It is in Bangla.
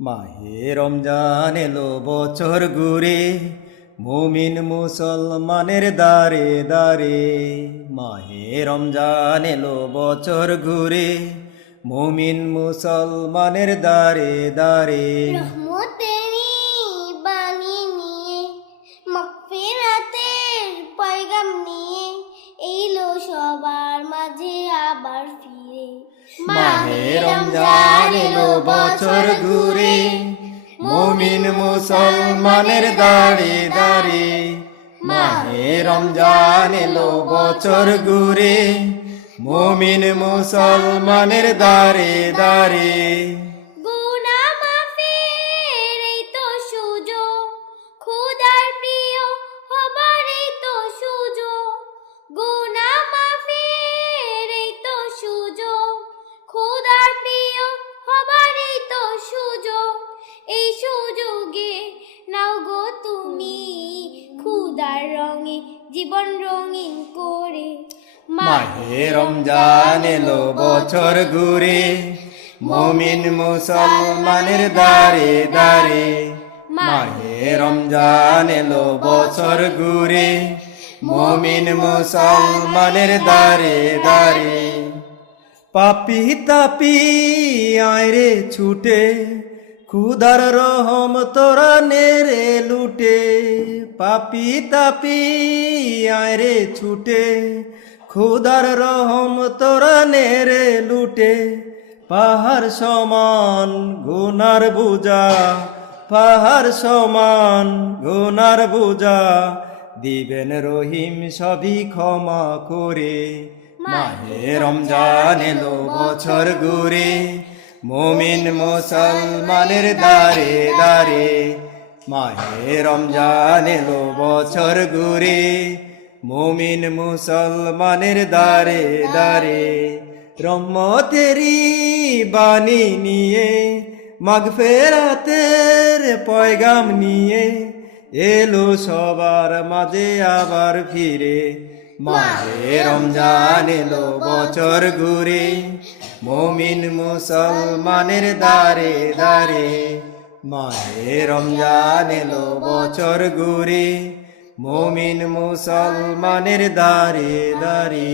মাহে রমজান এলো বছর ঘুরে, মুমিন মুসলমানের দারে দারে। মাহে রমজান এলো বছর ঘুরে, মুমিন মুসলমানের দারে দারে। রহমতেরই বাণী নিয়ে, মাগফিরাতের পয়গাম নিয়ে এলো সবার মাঝে আবার ফিরে। মাহে রমজান এলো বছর ঘুরে, মুমিন মুসলমানের দারে দারে। মাহে রমজান এলো বছর ঘুরে, মুমিন মুসলমানের দারে দারে। গুনাহ মাফের এই তো সুযোগ, খোদার প্রিয় হবার এই তো সুযোগ। গুনাহ মাফের এই তো সুযোগ, খোদার প্রিয় হবার এই তো সুযোগ। এই সুযোগে নাও গো তুমি খোদার রঙে জীবন রঙিন করে। মাহে রমজান এলো বছর ঘুরে, মুমিন মুসলমানের দারে দারে। মাহে রমজান এলো বছর ঘুরে, মুমিন মুসলমানের দারে দারে। পাপি তাপি আয় রে ছুটে, খুদার রহম তোরা নেরে লুটে। পাপি তাপি আয় রে ছুটে, খুদার রহম তোরা নেরে লুটে। পাহাড় সমান গুনার বুজা, পাহাড় সমান গুনার বুজা, দিবেন রহিম সবই ক্ষমা করে। মাহে রমজান এলো বছর ঘুরে, মুমিন মুসলমানের দারে দারে। মাহে রমজান এলো বছর ঘুরে, মুমিন মুসলমানের দারে দারে। রহমতেরই বাণী নিয়ে, মাগফিরাতের পয়গাম নিয়ে এলো সবার মাঝে আবার ফিরে। মাহে রমজান এলো বছর ঘুরে, মুমিন মুসলমানের দারে দারে। মাহে রমজান এলো বছর ঘুরে, মুমিন মুসলমানের দারে দারে।